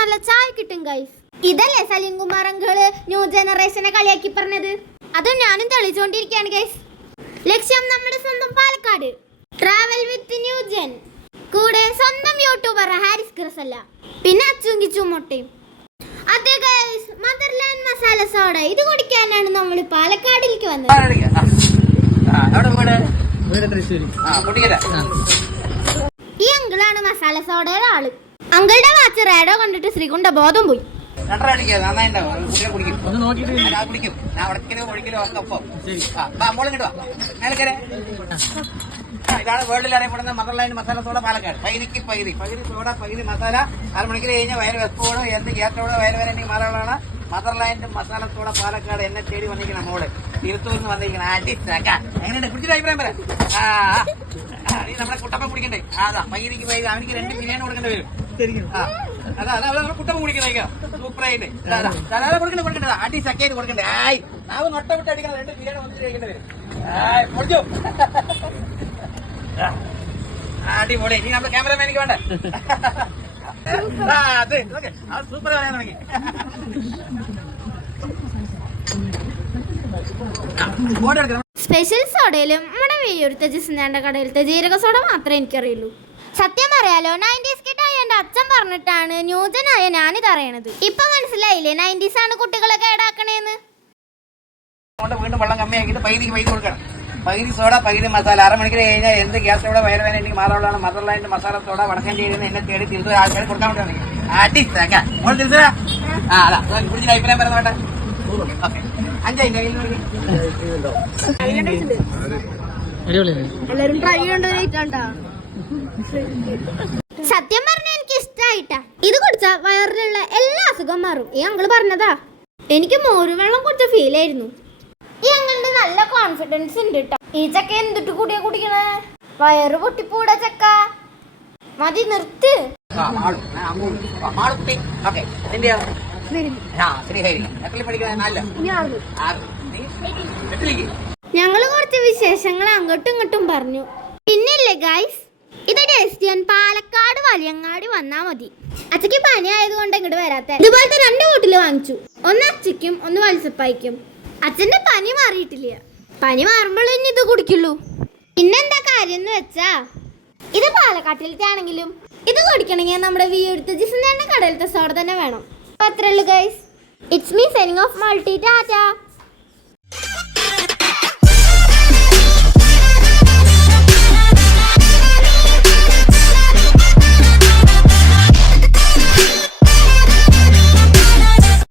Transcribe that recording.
നല്ല ചായ കിട്ടും ഗൈസ്. ഇതല്ലേ സലീം കുമാർ അങ്കിള് ന്യൂ ജനറേഷനെ കളിയാക്കി പറഞ്ഞത്? അത് ഞാനും തെളിച്ചുകൊണ്ടിരിക്കുകയാണ് ഗൈസ്. ലക്ഷ്യം നമ്മുടെ സ്വന്തം Palakkad. Travel with new gen. കൂടെ സ്വന്തം യൂട്യൂബർ ഹാരിസ് ക്രിസല്ല, പിന്നെ അച്ചുങ്കിച്ചു മുട്ടയും. അതെ ഗൈസ്, മദർലാൻഡ് മസാല സോഡ ഇത് കുടിക്കാനാണ് നമ്മൾ പാലക്കാടിലേക്ക് വന്നത്. ഈ അങ്കിളാണ് മസാല സോഡയുടെ ആള്. അങ്കിളുടെ വാച്ച് റേഡോ കണ്ടിട്ട് ശ്രീകുണ്ട ബോധം പോയി. ഇതാണ് വേൾഡിൽ അറിയപ്പെടുന്ന മദർലാൻഡ് മസാല സോഡ പാലക്കാട്. പകുതിക്ക് പകുതി സോഡ പകുതി മസാല. 6 മണിക്കൂർ കഴിഞ്ഞ് വയറ് വെപ്പോടും എന്ത് ഗ്യാസോടെ വയറ് വരെ മാറാളാണ് മദർലാൻഡ് മസാല സോഡ പാലക്കാട്. എന്നെ തേടി വന്നിരിക്കണം മോള് തിരുത്തൂരിന്ന് വന്നിരിക്കണം. എങ്ങനെയുണ്ട് കുടിച്ചിട്ട് അഭിപ്രായം പറയാം. നീ നമ്മുടെ കുട്ടപ്പ കുടിക്കണ്ടേ? അതാ പകുതിക്ക് പകുതി. അവനിക്ക് 2 ബിരിയാണി കൊടുക്കേണ്ടി വരും. അതാ കുട്ടപ്പ കുടിക്കണ സൂപ്പറായിട്ട് കൊടുക്കണ്ടേ? അടി ചക്കയിട്ട് കൊടുക്കണ്ടേ? നാവ് നൊട്ട വിട്ട് അടിക്കണം. 2 ബിരിയാണി വന്നിട്ട് കഴിക്കേണ്ടി വരും. പൊടിച്ചോ അടിപൊളി. ഇനി നമ്മുടെ ക്യാമറമാനിക്ക് വേണ്ട. അത് സൂപ്പർ പറയാൻ തുടങ്ങി. സ്പെഷ്യൽ സോഡയിലും നമ്മുടെ വെയ്യൂരത്തെ ജിസ്നാന്റെ കടയിലത്തെ ജീരക സോഡ മാത്രമേ എനിക്കറിയുള്ളൂ. സത്യം പറയാലോ, 90s കിട്ടായ എന്റെ അച്ഛൻ പറഞ്ഞിട്ടാണ് ന്യൂജനായ ഞാനിത് അറിയണത്. ഇപ്പൊ മനസ്സിലായില്ലേ 90s ആണ് കുട്ടികളെ കേടാക്കണേന്ന്. വീണ്ടും വെള്ളം കമ്മിയാക്കിയിട്ട് പകുതിക്ക് പൈസ കൊടുക്കണം. പകുതി സോഡ പകുതി മസാല. 6 മണിക്കൂർ കഴിഞ്ഞാൽ എന്ത് ഗ്യാസോടെ വയറ് വേന എനിക്ക് മാറാവുള്ളതാണ് മദർലാൻഡ് മസാല സോഡ. വടക്കഞ്ചേരി എന്നെ തേടി തിരുത്തൂർ ആൾക്കാർ കൊടുക്കാൻ വേണ്ടി അടി തിരുത്തൂരാ. അതാ കുടിച്ചിട്ട് അഭിപ്രായം പറയുന്ന വേണ്ട. ഓക്കെ 5 സത്യം പറഞ്ഞ എനിക്ക് ഇഷ്ടായിട്ടാ. ഇത് കുടിച്ചാ വയറിലുള്ള എല്ലാ അസുഖം മാറും. ഈ അങ്കിള് പറഞ്ഞതാ. എനിക്ക് മോരുവെള്ളം കുടിച്ച ഫീൽ ആയിരുന്നു. ഈ അങ്കിളിന് നല്ല കോൺഫിഡൻസ് ഉണ്ട് കേട്ടോ. ഈ ചക്ക എന്തിട്ട് കൂടിയാ കുടിക്കണേ? വയറ് പൊട്ടിപ്പൂടാ ചക്ക. മതി നിർത്ത്. ഞങ്ങള് കുറച്ച് വിശേഷങ്ങൾ അങ്ങോട്ടും ഇങ്ങോട്ടും പറഞ്ഞു. പിന്നില്ലേ ഗൈസ്, ഇത് ടേസ്റ്റ് ചെയ്യാൻ പാലക്കാട് വലിയങ്ങാടി വന്നാ മതി. അച്ചക്ക് പനി ആയതുകൊണ്ട് ഇങ്ങോട്ട് വരാത്ത. ഇതുപോലത്തെ 2 ബോട്ടിൽ വാങ്ങിച്ചു. ഒന്ന് അച്ചയ്ക്കും ഒന്ന് വത്സപ്പായിക്കും. അച്ഛന്റെ പനി മാറിയിട്ടില്ല. പനി മാറുമ്പോഴേ ഇനി ഇത് കുടിക്കുള്ളൂ. പിന്നെന്താ കാര്യം എന്ന് വെച്ചാ, ഇത് പാലക്കാട്ടിലത്തെ ആണെങ്കിലും ഇത് കുടിക്കണമെങ്കിൽ നമ്മുടെ വീടെടുത്ത് ജിസ്നാന്റെ കടയിലത്തെ സോഡ തന്നെ വേണം. അപ്പൊ അത്രേ ഉള്ളൂ guys. It's me signing off multi Tata.